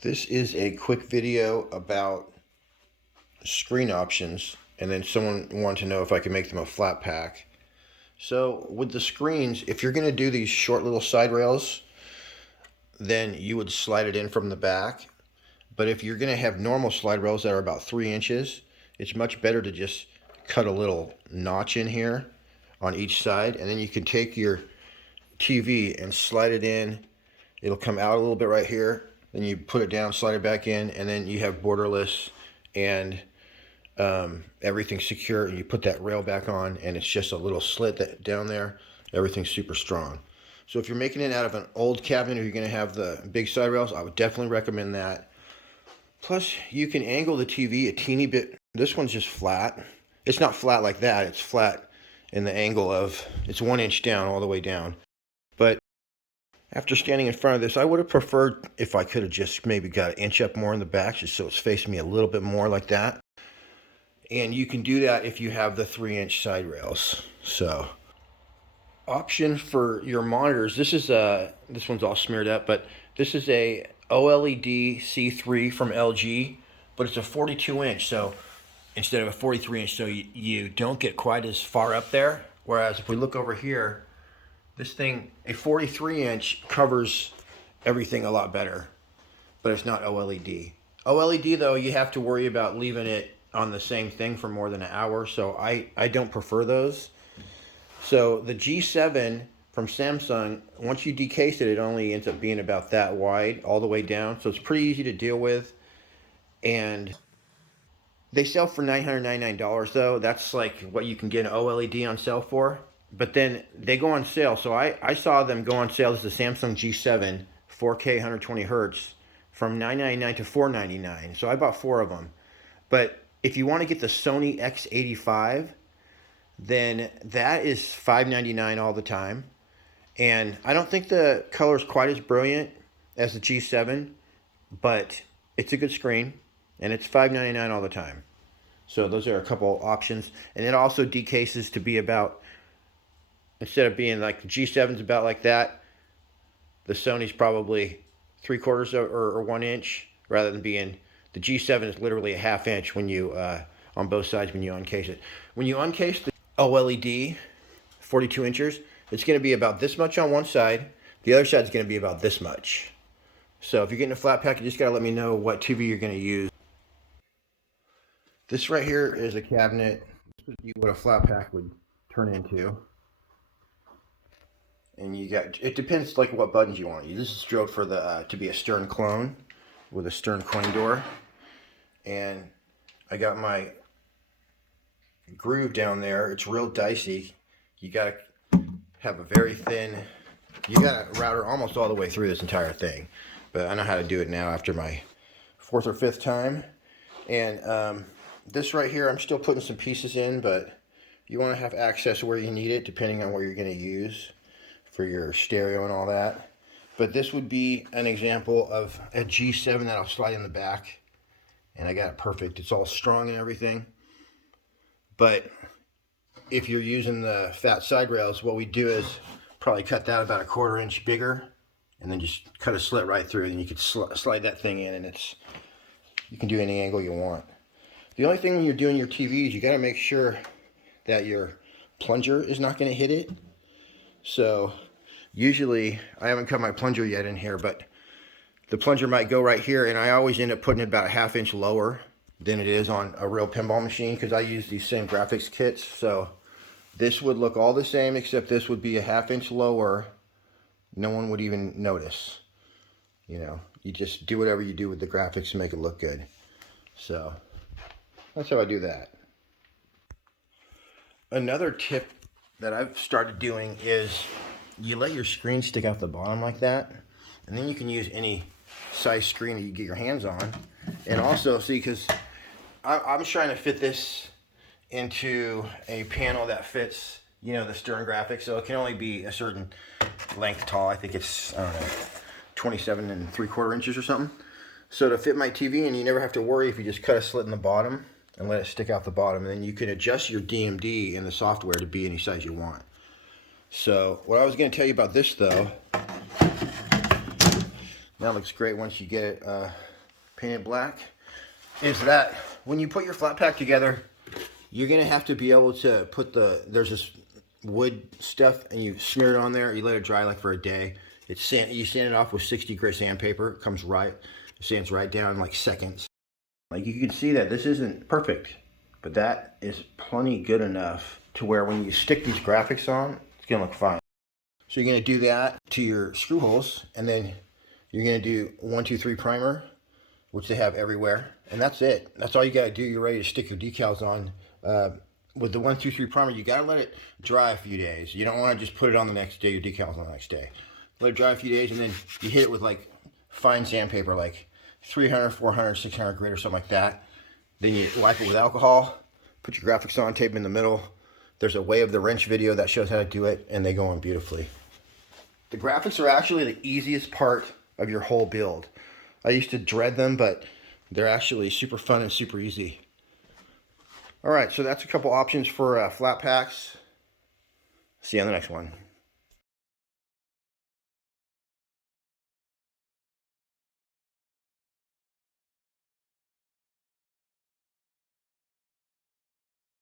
This is a quick video about screen options, and then someone wanted to know if I could make them a flat pack. So with the screens, if you're going to do these short little side rails, then you would slide it in from the back. But if you're going to have normal slide rails that are about 3 inches, it's much better to just cut a little notch in here on each side, and then you can take your TV and slide it in. It'll come out a little bit right here. Then you put it down, slide it back in, and then you have borderless and everything's secure. And you put that rail back on, and it's just a little slit down there. Everything's super strong. So if you're making it out of an old cabinet or you're going to have the big side rails, I would definitely recommend that. Plus, you can angle the TV a teeny bit. This one's just flat. It's not flat like that. It's flat in the angle of, it's 1 inch down all the way down. But after standing in front of this, I would have preferred if I could have just maybe got an inch up more in the back, just so it's facing me a little bit more like that. And you can do that if you have the 3-inch side rails. So, option for your monitors. This one's all smeared up, but this is a OLED C3 from LG, but it's a 42-inch. So instead of a 43-inch, so you don't get quite as far up there. Whereas if we look over here, this thing, a 43-inch covers everything a lot better, but it's not OLED. OLED, though, you have to worry about leaving it on the same thing for more than an hour, so I don't prefer those. So the G7 from Samsung, once you decase it, it only ends up being about that wide all the way down, so it's pretty easy to deal with. And they sell for $999, though. That's like what you can get an OLED on sale for. But then they go on sale. So I saw them go on sale. This is the Samsung G7 4K 120 hertz from $999 to $499. So I bought 4 of them. But if you want to get the Sony X85, then that is $599 all the time. And I don't think the color is quite as brilliant as the G7, but it's a good screen, and it's $599 all the time. So those are a couple options. And it also decases to be about, instead of being like the G7's about like that, the Sony's probably 3/4 or 1 inch, rather than being, the G7 is literally a 1/2 inch when you, on both sides when you uncase it. When you uncase the OLED 42 inches, it's going to be about this much on one side. The other side is going to be about this much. So if you're getting a flat pack, you just got to let me know what TV you're going to use. This right here is a cabinet. This would be what a flat pack would turn into. And you got, it depends like what buttons you want to use. This is drilled for the to be a stern clone with a stern coin door. And I got my groove down there. It's real dicey. You got to have a very thin, you got a router almost all the way through this entire thing. But I know how to do it now after my 4th or 5th time. And this right here, I'm still putting some pieces in, but you want to have access where you need it, depending on where you're going to use for your stereo and all that. But this would be an example of a G7 that I'll slide in the back. And I got it perfect. It's all strong and everything. But if you're using the fat side rails, what we do is probably cut that about a 1/4 inch bigger, and then just cut a slit right through, and you could slide that thing in, and you can do any angle you want. The only thing when you're doing your TV is you got to make sure that your plunger is not going to hit it. So usually, I haven't cut my plunger yet in here, but the plunger might go right here, and I always end up putting it about a 1/2 inch lower than it is on a real pinball machine, because I use these same graphics kits. So this would look all the same, except this would be a 1/2 inch lower. No one would even notice. You know, you just do whatever you do with the graphics to make it look good. So that's how I do that. Another tip that I've started doing is you let your screen stick out the bottom like that, and then you can use any size screen that you get your hands on. And also, see, because I'm trying to fit this into a panel that fits, you know, the stern graphics, so it can only be a certain length tall. I think it's, I don't know, 27 3/4 inches or something. So to fit my TV, and you never have to worry if you just cut a slit in the bottom and let it stick out the bottom, and then you can adjust your DMD in the software to be any size you want. So what I was going to tell you about this, though, That looks great once you get it painted black. Is that when you put your flat pack together, you're gonna have to be able to put there's this wood stuff and you smear it on there. You let it dry like for a day. You sand it off with 60 grit sandpaper. It comes right, it sands right down in like seconds. Like you can see that this isn't perfect, but that is plenty good enough to where when you stick these graphics on, it's gonna look fine. So you're gonna do that to your screw holes, and then you're gonna do 1, 2, 3 primer, which they have everywhere, and that's it. That's all you gotta do. You're ready to stick your decals on. With the 1, 2, 3 primer, you gotta let it dry a few days. You don't want to just put it on the next day. Your decals on the next day. Let it dry a few days, and then you hit it with like fine sandpaper, like 300, 400, 600 grit or something like that. Then you wipe it with alcohol. Put your graphics on, tape them in the middle. There's a Way of the Wrench video that shows how to do it, and they go on beautifully. The graphics are actually the easiest part of your whole build. I used to dread them, but they're actually super fun and super easy. All right, so that's a couple options for flat packs. See you on the next one.